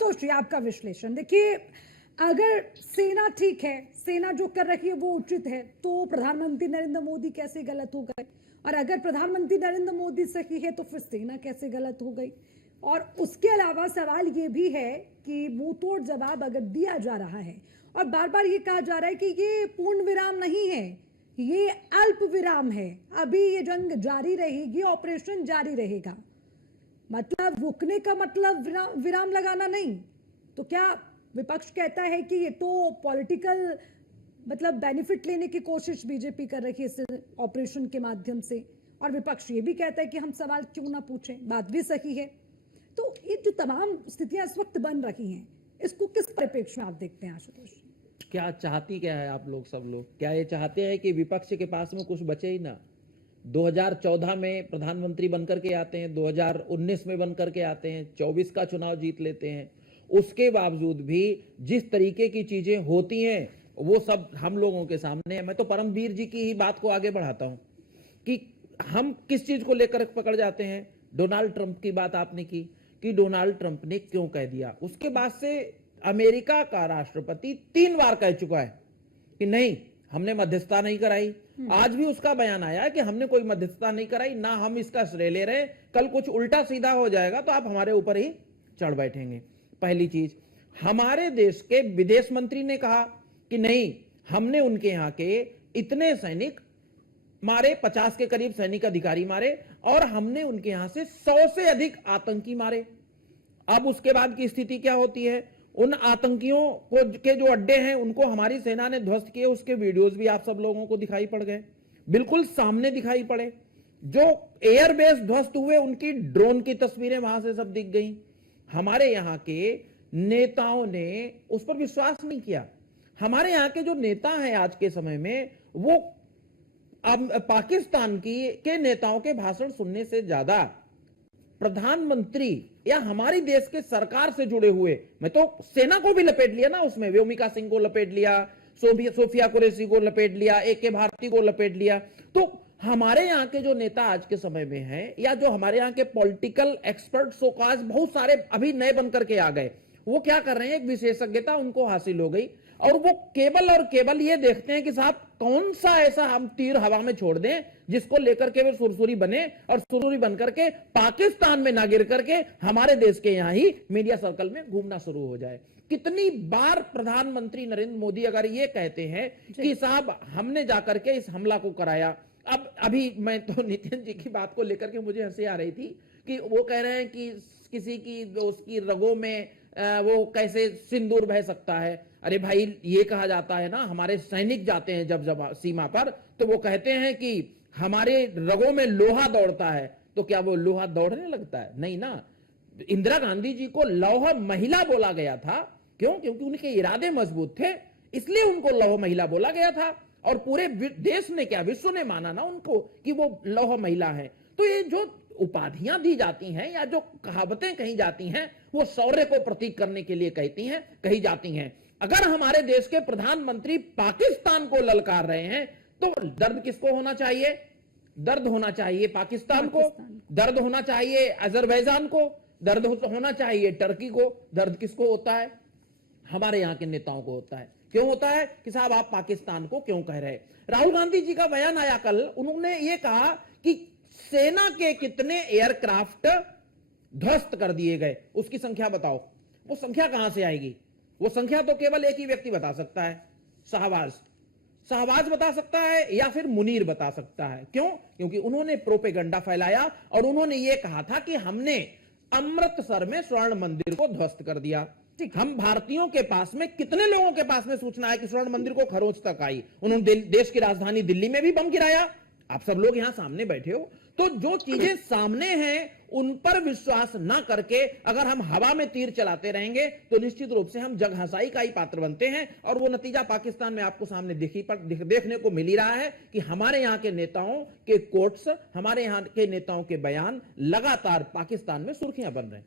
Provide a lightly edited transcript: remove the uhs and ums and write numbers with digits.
आशुतोष जी, आपका विश्लेषण देखिए, अगर सेना ठीक है, सेना जो कर रही है वो उचित है, तो प्रधानमंत्री नरेंद्र मोदी कैसे गलत हो गए? और अगर प्रधानमंत्री नरेंद्र मोदी सही है तो फिर सेना कैसे गलत हो गई? और उसके अलावा सवाल ये भी है कि मुंह तोड़ जवाब अगर दिया जा रहा है और बार बार ये कहा जा रहा है कि ये पूर्ण विराम नहीं है, ये अल्प विराम है, अभी ये जंग जारी रहेगी, ऑपरेशन जारी रहेगा, मतलब रुकने का मतलब विराम लगाना नहीं। तो क्या विपक्ष कहता है कि ये तो पॉलिटिकल मतलब बेनिफिट लेने की कोशिश बीजेपी कर रही है इस ऑपरेशन के माध्यम से, और विपक्ष ये भी कहता है कि हम सवाल क्यों ना पूछें, बात भी सही है। तो ये जो तमाम स्थितियां इस वक्त बन रही हैं, इसको किस परिप्रेक्ष्य में आप देखते हैं आशुतोष? क्या चाहती क्या है आप लोग, सब लोग क्या ये चाहते हैं कि विपक्ष के पास में कुछ बचे ही ना? 2014 में प्रधानमंत्री बनकर के आते हैं, 2019 में बनकर के आते हैं, 24 का चुनाव जीत लेते हैं, उसके बावजूद भी जिस तरीके की चीजें होती हैं वो सब हम लोगों के सामने है। मैं तो परमवीर जी की ही बात को आगे बढ़ाता हूं कि हम किस चीज को लेकर पकड़ जाते हैं। डोनाल्ड ट्रंप की बात आपने की कि डोनाल्ड ट्रंप ने क्यों कह दिया, उसके बाद से अमेरिका का राष्ट्रपति 3 बार कह चुका है कि नहीं, हमने मध्यस्थता नहीं कराई। आज भी उसका बयान आया कि हमने कोई मध्यस्थता नहीं कराई, ना हम इसका श्रेय ले रहे, कल कुछ उल्टा सीधा हो जाएगा तो आप हमारे ऊपर ही चढ़ बैठेंगे। पहली चीज, हमारे देश के विदेश मंत्री ने कहा कि नहीं, हमने उनके यहां के इतने सैनिक मारे, 50 के करीब सैनिक अधिकारी मारे, और हमने उनके यहां से 100 से अधिक आतंकी मारे। अब उसके बाद की स्थिति क्या होती है? उन आतंकियों को के जो अड्डे हैं उनको हमारी सेना ने ध्वस्त किए, उसके वीडियोस भी आप सब लोगों को दिखाई पड़ गए, बिल्कुल सामने दिखाई पड़े। जो एयरबेस ध्वस्त हुए उनकी ड्रोन की तस्वीरें वहां से सब दिख गई। हमारे यहाँ के नेताओं ने उस पर विश्वास नहीं किया। हमारे यहाँ के जो नेता हैं आज के समय में, वो पाकिस्तान के नेताओं के भाषण सुनने से ज्यादा प्रधानमंत्री या हमारी देश के सरकार से जुड़े हुए, मैं तो सेना को भी लपेट लिया ना उसमें, व्योमिका सिंह को लपेट लिया, सोफिया कुरैशी को लपेट लिया, AK भारती को लपेट लिया। तो हमारे यहाँ के जो नेता आज के समय में हैं, या जो हमारे यहाँ के पॉलिटिकल एक्सपर्ट सोकाज बहुत सारे अभी नए बनकर के आ गए, वो क्या कर रहे हैं, एक विशेषज्ञता उनको हासिल हो गई और वो केवल और केवल ये देखते हैं कि साहब कौन सा ऐसा हम तीर हवा में छोड़ दें जिसको लेकर के वे सुरसुरी बने, और सुरसुरी बनकर के पाकिस्तान में ना गिर करके हमारे देश के यहां ही मीडिया सर्कल में घूमना शुरू हो जाए। कितनी बार प्रधानमंत्री नरेंद्र मोदी अगर ये कहते हैं कि साहब हमने जाकर के इस हमला को कराया। अब अभी मैं तो नितिन जी की बात को लेकर के मुझे हंसी आ रही थी कि वो कह रहे हैं कि किसी की उसकी रगों में वो कैसे सिंदूर बह सकता है। अरे भाई, ये कहा जाता है ना, हमारे सैनिक जाते हैं जब सीमा पर, तो वो कहते हैं कि हमारे रगों में लोहा दौड़ता है, तो क्या वो लोहा दौड़ने लगता है? नहीं ना। इंदिरा गांधी जी को लौह महिला बोला गया था, क्यों? क्योंकि उनके इरादे मजबूत थे, इसलिए उनको लौह महिला बोला गया था। और पूरे देश ने क्या, विश्व ने माना ना उनको कि वो लौह महिला है। तो ये जो उपाधियां दी जाती हैं या जो कहावतें कही जाती हैं, वो शौर्य को प्रतीक करने के लिए कही जाती हैं। अगर हमारे देश के प्रधानमंत्री पाकिस्तान को ललकार रहे हैं तो दर्द किसको होना चाहिए? दर्द होना चाहिए पाकिस्तान को, दर्द होना चाहिए अजरबैजान को, दर्द होना चाहिए टर्की को। दर्द किसको होता है? हमारे यहाँ के नेताओं को होता है। क्यों होता है कि साहब आप पाकिस्तान को क्यों कह रहे? राहुल गांधी जी का बयान आया कल, उन्होंने ये कहा कि सेना के कितने एयरक्राफ्ट ध्वस्त कर दिए गए, उसकी संख्या बताओ। वो संख्या कहां से आएगी? वो संख्या तो केवल एक ही व्यक्ति बता सकता है, शाहबाज बता सकता है या फिर मुनीर बता सकता है। क्यों? क्योंकि उन्होंने प्रोपेगंडा फैलाया और उन्होंने ये कहा था कि हमने अमृतसर में स्वर्ण मंदिर को ध्वस्त कर दिया। हम भारतीयों के पास में कितने लोगों के पास में सूचना है कि स्वर्ण मंदिर को खरोंच तक आई? उन्होंने देश की राजधानी दिल्ली में भी बम गिराया। आप सब लोग यहां सामने बैठे हो, तो जो चीजें सामने हैं उन पर विश्वास ना करके अगर हम हवा में तीर चलाते रहेंगे तो निश्चित रूप से हम जग हंसाई का ही पात्र बनते हैं। और वो नतीजा पाकिस्तान में आपको सामने देखने को मिल ही रहा है कि हमारे यहाँ के नेताओं के कोट्स, हमारे यहाँ के नेताओं के बयान लगातार पाकिस्तान में सुर्खियां बन रहे हैं।